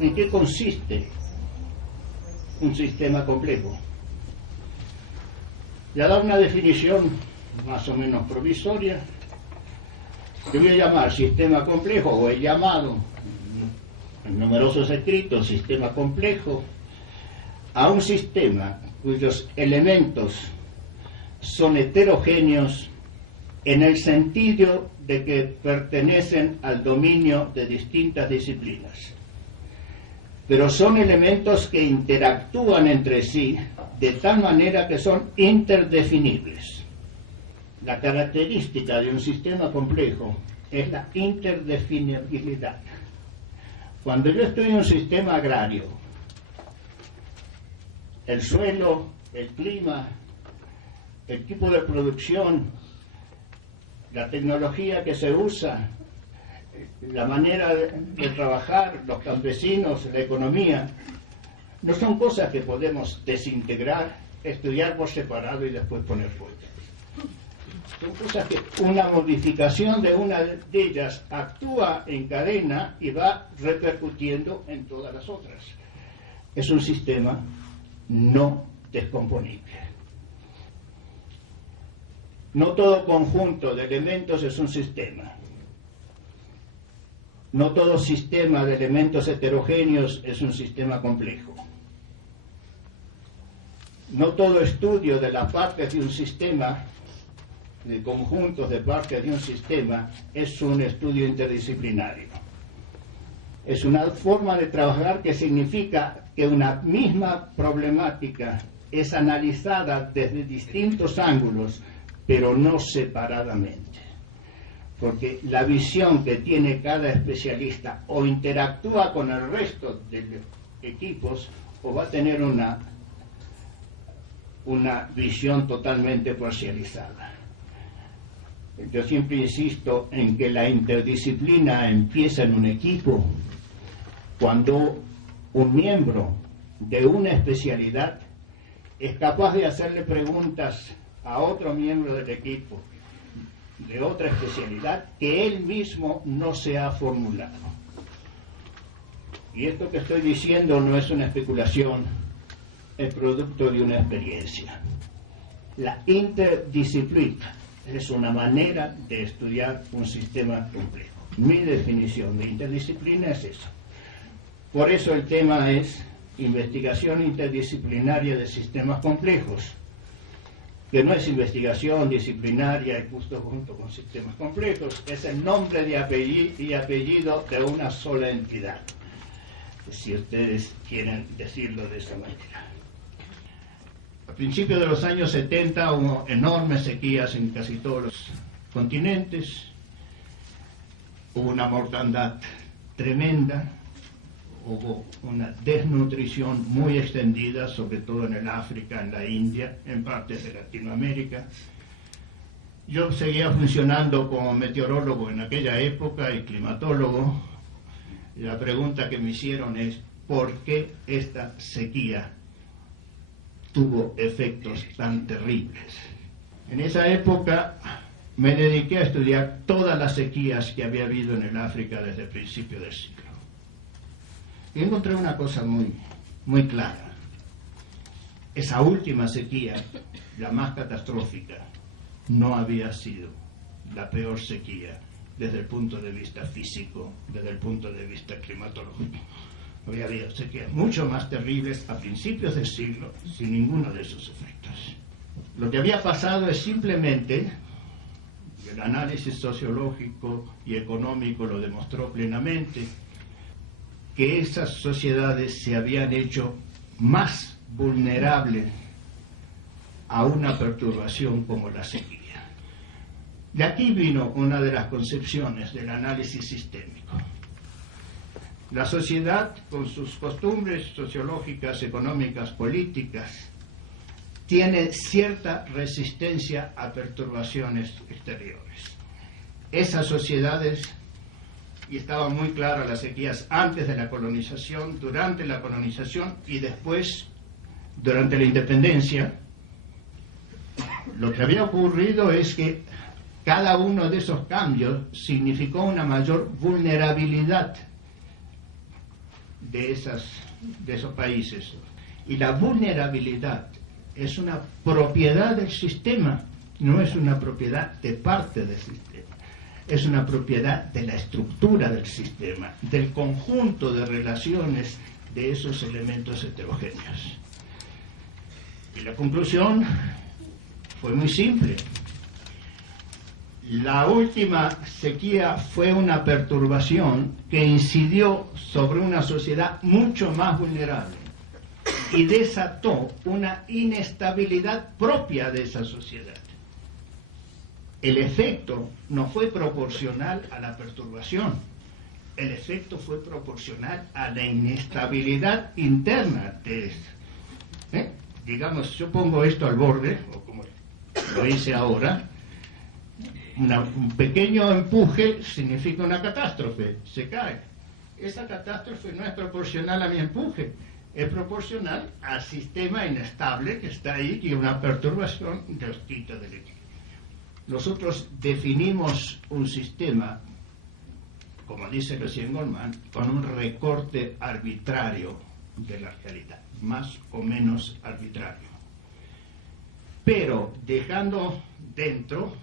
¿En qué consiste un sistema complejo? Y a dar una definición más o menos provisoria, que voy a llamar sistema complejo, o he llamado en numerosos escritos sistema complejo, a un sistema cuyos elementos son heterogéneos en el sentido de que pertenecen al dominio de distintas disciplinas, pero son elementos que interactúan entre sí de tal manera que son interdefinibles. La característica de un sistema complejo es la interdefinibilidad. Cuando yo estudio un sistema agrario, el suelo, el clima, el tipo de producción, la tecnología que se usa, la manera de trabajar, los campesinos, la economía, no son cosas que podemos desintegrar, estudiar por separado y después poner fuera. Son cosas que una modificación de una de ellas actúa en cadena y va repercutiendo en todas las otras. Es un sistema no descomponible. No todo conjunto de elementos es un sistema. No todo sistema de elementos heterogéneos es un sistema complejo. No todo estudio de las partes de un sistema, de conjuntos de partes de un sistema, es un estudio interdisciplinario. Es una forma de trabajar que significa que una misma problemática es analizada desde distintos ángulos, pero no separadamente. Porque la visión que tiene cada especialista o interactúa con el resto de los equipos o va a tener una visión totalmente parcializada. Yo siempre insisto en que la interdisciplina empieza en un equipo cuando un miembro de una especialidad es capaz de hacerle preguntas a otro miembro del equipo de otra especialidad que él mismo no se ha formulado. Y esto que estoy diciendo no es una especulación, es producto de una experiencia. La interdisciplina es una manera de estudiar un sistema complejo. Mi definición de interdisciplina es eso. Por eso el tema es investigación interdisciplinaria de sistemas complejos, que no es investigación disciplinaria justo junto con sistemas complejos, es el nombre de apellido de una sola entidad, si ustedes quieren decirlo de esa manera. A principios de los años 70 hubo enormes sequías en casi todos los continentes, hubo una mortandad tremenda, hubo una desnutrición muy extendida, sobre todo en el África, en la India, en partes de Latinoamérica. Yo seguía funcionando como meteorólogo en aquella época y climatólogo. Y la pregunta que me hicieron es, ¿por qué esta sequía tuvo efectos tan terribles? En esa época me dediqué a estudiar todas las sequías que había habido en el África desde el principio del siglo. Y encontré una cosa muy clara. Esa última sequía, la más catastrófica, no había sido la peor sequía desde el punto de vista físico, desde el punto de vista climatológico. Había habido sequías mucho más terribles a principios del siglo sin ninguno de esos efectos. Lo que había pasado es simplemente, el análisis sociológico y económico lo demostró plenamente, que esas sociedades se habían hecho más vulnerables a una perturbación como la sequía. De aquí vino una de las concepciones del análisis sistémico. La sociedad, con sus costumbres sociológicas, económicas, políticas, tiene cierta resistencia a perturbaciones exteriores. Esas sociedades, y estaban muy claras las sequías antes de la colonización, durante la colonización y después, durante la independencia, lo que había ocurrido es que cada uno de esos cambios significó una mayor vulnerabilidad de esos países. Y la vulnerabilidad es una propiedad del sistema, no es una propiedad de parte del sistema, es una propiedad de la estructura del sistema, del conjunto de relaciones de esos elementos heterogéneos. Y la conclusión fue muy simple. La última sequía fue una perturbación que incidió sobre una sociedad mucho más vulnerable y desató una inestabilidad propia de esa sociedad. El efecto no fue proporcional a la perturbación, el efecto fue proporcional a la inestabilidad interna de eso. Digamos, yo pongo esto al borde, o como lo hice ahora, un pequeño empuje significa una catástrofe, se cae. Esa catástrofe no es proporcional a mi empuje, es proporcional al sistema inestable que está ahí y una perturbación que os quita del equilibrio. Nosotros definimos un sistema, como dice recién Goldman, con un recorte arbitrario de la realidad, más o menos arbitrario, pero dejando dentro,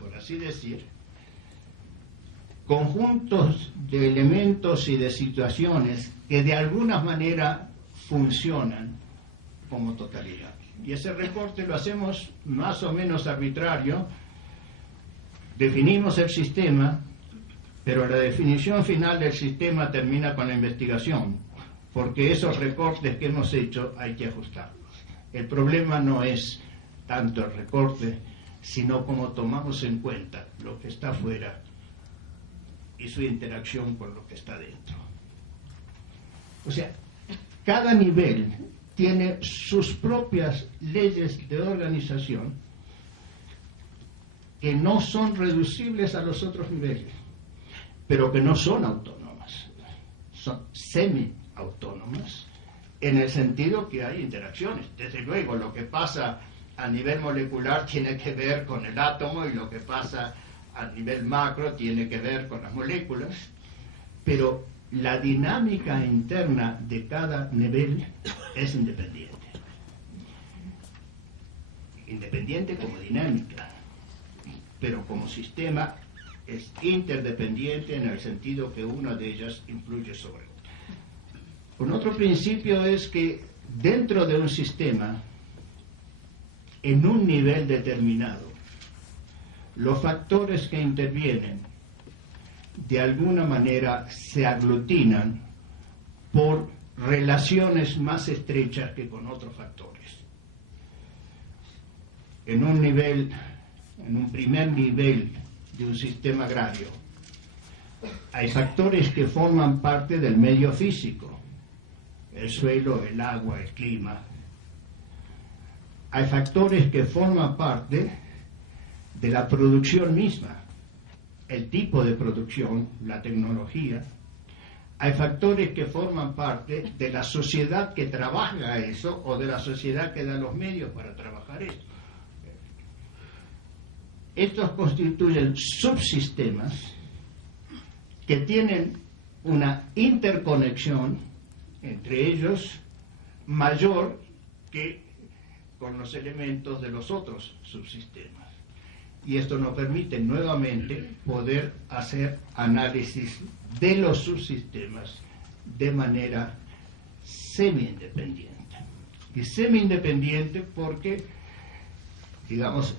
por así decir, conjuntos de elementos y de situaciones que de alguna manera funcionan como totalidad. Y ese recorte lo hacemos más o menos arbitrario, definimos el sistema, pero la definición final del sistema termina con la investigación, porque esos recortes que hemos hecho hay que ajustarlos. El problema no es tanto el recorte, sino cómo tomamos en cuenta lo que está afuera y su interacción con lo que está dentro. O sea, cada nivel tiene sus propias leyes de organización que no son reducibles a los otros niveles, pero que no son autónomas, son semi-autónomas, en el sentido que hay interacciones. Desde luego, lo que pasa a nivel molecular tiene que ver con el átomo, y lo que pasa a nivel macro tiene que ver con las moléculas, pero la dinámica interna de cada nivel es independiente. Independiente como dinámica, pero como sistema es interdependiente en el sentido que una de ellas influye sobre otra. Un otro principio es que dentro de un sistema, en un nivel determinado, los factores que intervienen de alguna manera se aglutinan por relaciones más estrechas que con otros factores. En un primer nivel de un sistema agrario, hay factores que forman parte del medio físico, el suelo, el agua, el clima. Hay factores que forman parte de la producción misma, el tipo de producción, la tecnología. Hay factores que forman parte de la sociedad que trabaja eso, o de la sociedad que da los medios para trabajar eso. Estos constituyen subsistemas que tienen una interconexión entre ellos mayor que con los elementos de los otros subsistemas. Y esto nos permite nuevamente poder hacer análisis de los subsistemas de manera semi-independiente. Y semi-independiente porque, digamos,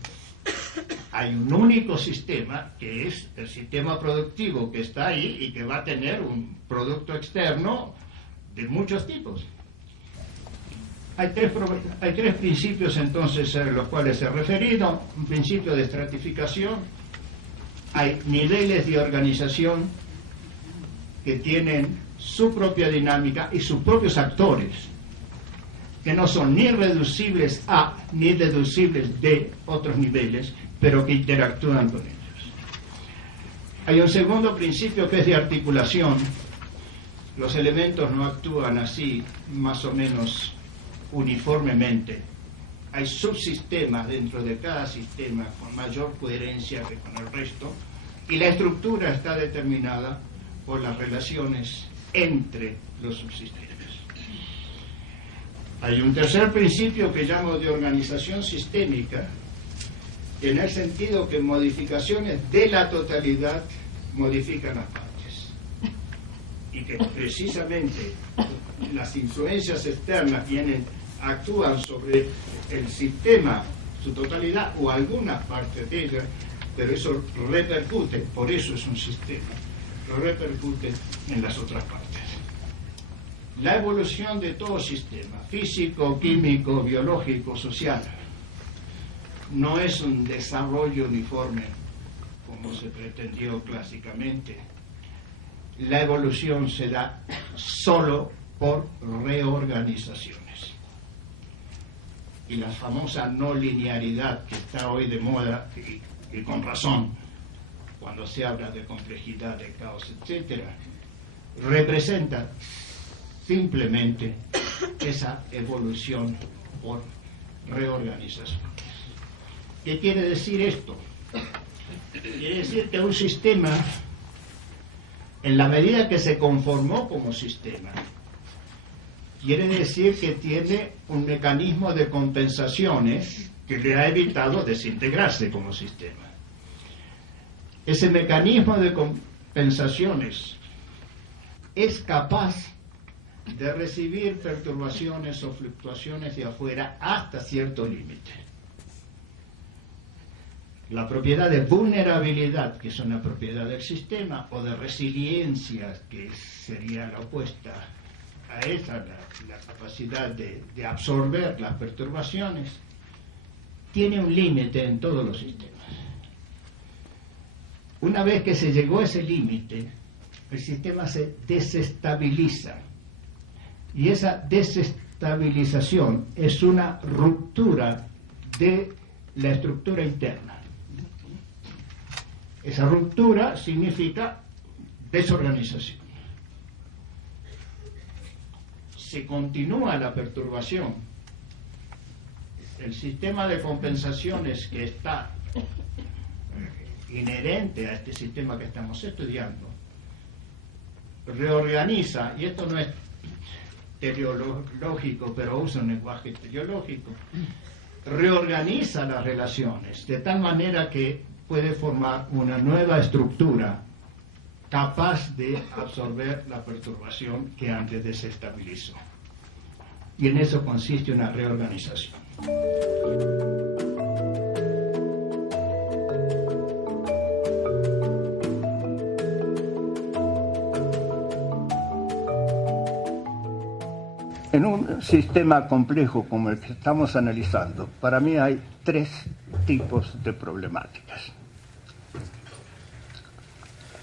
hay un único sistema, que es el sistema productivo que está ahí y que va a tener un producto externo de muchos tipos. Hay tres principios entonces a los cuales he referido. Un principio de estratificación. Hay niveles de organización que tienen su propia dinámica y sus propios actores, que no son ni reducibles a ni deducibles de otros niveles, pero que interactúan con ellos. Hay un segundo principio que es de articulación. Los elementos no actúan así más o menos uniformemente. Hay subsistemas dentro de cada sistema con mayor coherencia que con el resto, y la estructura está determinada por las relaciones entre los subsistemas. Hay un tercer principio que llamo de organización sistémica, en el sentido que modificaciones de la totalidad modifican las partes, y que precisamente las influencias externas actúan sobre el sistema, su totalidad o algunas partes de ella, pero eso repercute, por eso es un sistema, lo repercute en las otras partes. La evolución de todo sistema, físico, químico, biológico, social, no es un desarrollo uniforme como se pretendió clásicamente. La evolución se da solo por reorganizaciones. Y la famosa no linearidad que está hoy de moda, y con razón, cuando se habla de complejidad, de caos, etc., representa simplemente esa evolución por reorganización. ¿Qué quiere decir esto? Quiere decir que un sistema, en la medida que se conformó como sistema, quiere decir que tiene un mecanismo de compensaciones que le ha evitado desintegrarse como sistema. Ese mecanismo de compensaciones es capaz de recibir perturbaciones o fluctuaciones de afuera hasta cierto límite. La propiedad de vulnerabilidad, que es una propiedad del sistema, o de resiliencia, que sería la opuesta a esa, la capacidad de absorber las perturbaciones, tiene un límite en todos los sistemas. Una vez que se llegó a ese límite, el sistema se desestabiliza. Y esa desestabilización es una ruptura de la estructura interna. Esa ruptura significa desorganización. Se continúa la perturbación. El sistema de compensaciones que está inherente a este sistema que estamos estudiando reorganiza, y esto no es teleológico, pero usa un lenguaje teleológico, reorganiza las relaciones de tal manera que puede formar una nueva estructura capaz de absorber la perturbación que antes desestabilizó. Y en eso consiste una reorganización. En un sistema complejo como el que estamos analizando, para mí hay tres tipos de problemáticas.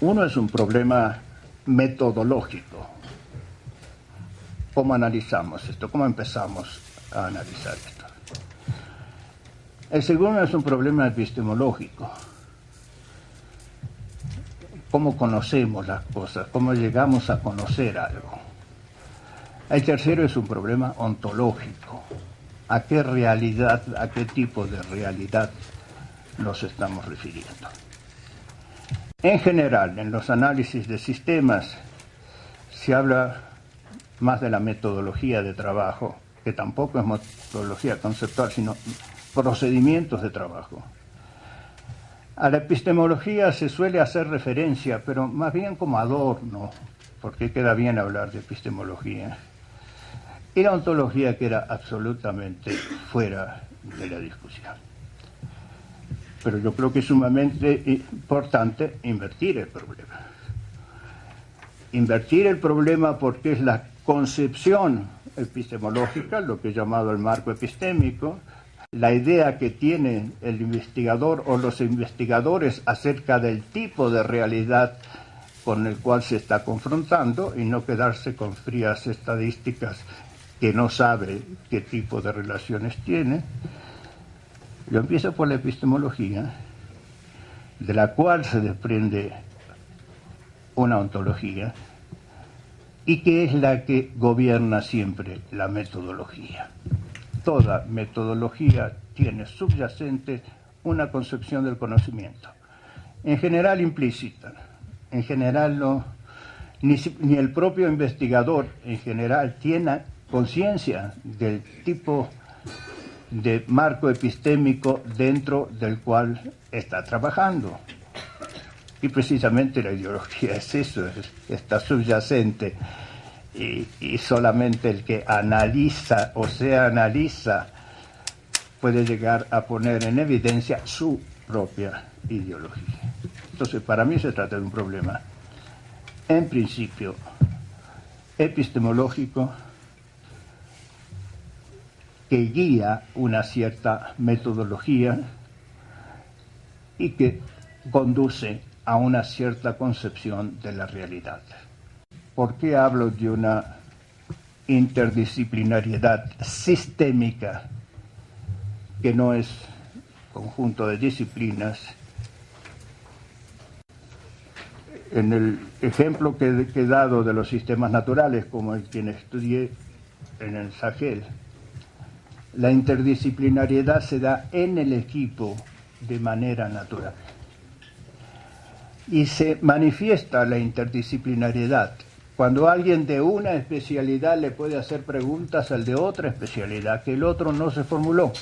Uno es un problema metodológico. ¿Cómo analizamos esto? ¿Cómo empezamos a analizar esto? El segundo es un problema epistemológico. ¿Cómo conocemos las cosas? ¿Cómo llegamos a conocer algo? El tercero es un problema ontológico. ¿A qué realidad, a qué tipo de realidad nos estamos refiriendo? En general, en los análisis de sistemas se habla más de la metodología de trabajo, que tampoco es metodología conceptual, sino procedimientos de trabajo. A la epistemología se suele hacer referencia, pero más bien como adorno, porque queda bien hablar de epistemología. Y la ontología queda absolutamente fuera de la discusión. Pero yo creo que es sumamente importante invertir el problema. Invertir el problema porque es la concepción epistemológica, lo que he llamado el marco epistémico, la idea que tiene el investigador o los investigadores acerca del tipo de realidad con el cual se está confrontando, y no quedarse con frías estadísticas que no sabe qué tipo de relaciones tiene. Yo empiezo por la epistemología, de la cual se desprende una ontología, y que es la que gobierna siempre la metodología. Toda metodología tiene subyacente una concepción del conocimiento, en general implícita, en general no ni el propio investigador en general tiene conciencia del tipo de marco epistémico dentro del cual está trabajando. Y precisamente la ideología es eso, está subyacente. Y solamente el que analiza o se analiza puede llegar a poner en evidencia su propia ideología. Entonces, para mí se trata de un problema, en principio, epistemológico, que guía una cierta metodología y que conduce a una cierta concepción de la realidad. ¿Por qué hablo de una interdisciplinariedad sistémica que no es conjunto de disciplinas? En el ejemplo que he dado de los sistemas naturales, como el que estudié en el Sahel, la interdisciplinariedad se da en el equipo de manera natural. Y se manifiesta la interdisciplinariedad cuando alguien de una especialidad le puede hacer preguntas al de otra especialidad que el otro no se formuló.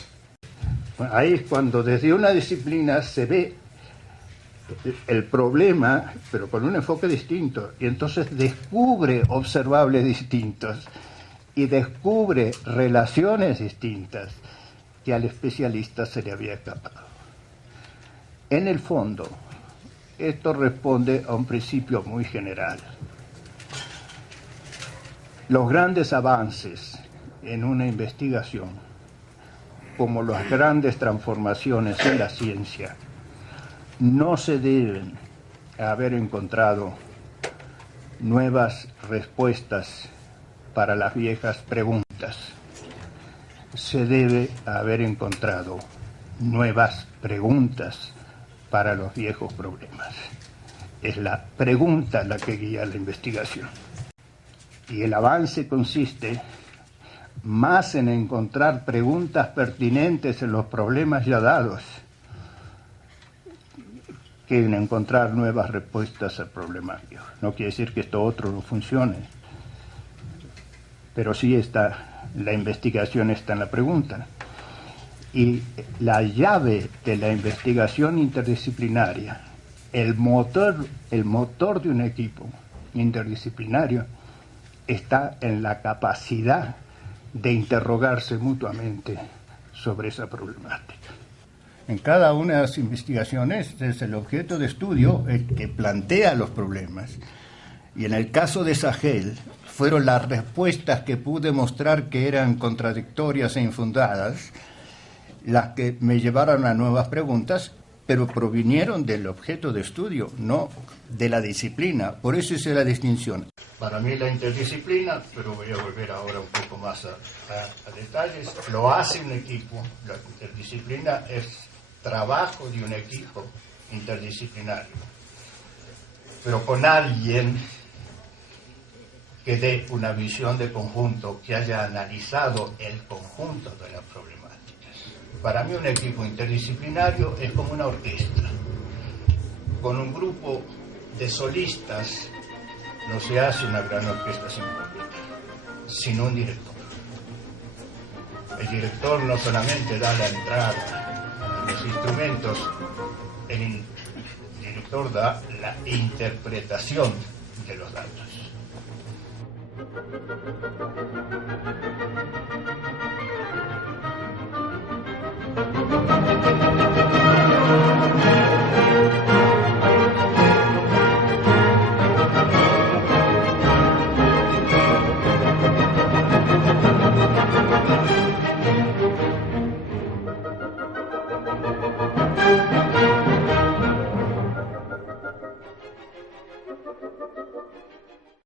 Bueno, ahí es cuando desde una disciplina se ve el problema, pero con un enfoque distinto, y entonces descubre observables distintos y descubre relaciones distintas que al especialista se le había escapado. En el fondo, esto responde a un principio muy general. Los grandes avances en una investigación, como las grandes transformaciones en la ciencia, no se deben haber encontrado nuevas respuestas para las viejas preguntas. Se debe haber encontrado nuevas preguntas para los viejos problemas. Es la pregunta la que guía la investigación. Y el avance consiste más en encontrar preguntas pertinentes en los problemas ya dados que en encontrar nuevas respuestas al problema viejo. No quiere decir que esto otro no funcione, pero sí está, la investigación está en la pregunta. Y la llave de la investigación interdisciplinaria, el motor de un equipo interdisciplinario, está en la capacidad de interrogarse mutuamente sobre esa problemática. En cada una de las investigaciones es el objeto de estudio el que plantea los problemas. Y en el caso de Sahel, fueron las respuestas que pude mostrar que eran contradictorias e infundadas las que me llevaron a nuevas preguntas, pero provinieron del objeto de estudio, no de la disciplina. Por eso es la distinción. Para mí la interdisciplina, pero voy a volver ahora un poco más a detalles, lo hace un equipo. La interdisciplina es trabajo de un equipo interdisciplinario, pero con alguien que dé una visión de conjunto, que haya analizado el conjunto de las problemáticas. Para mí un equipo interdisciplinario es como una orquesta. Con un grupo de solistas no se hace una gran orquesta sinfónica, sino un director. El director no solamente da la entrada a los instrumentos, el director da la interpretación de los datos.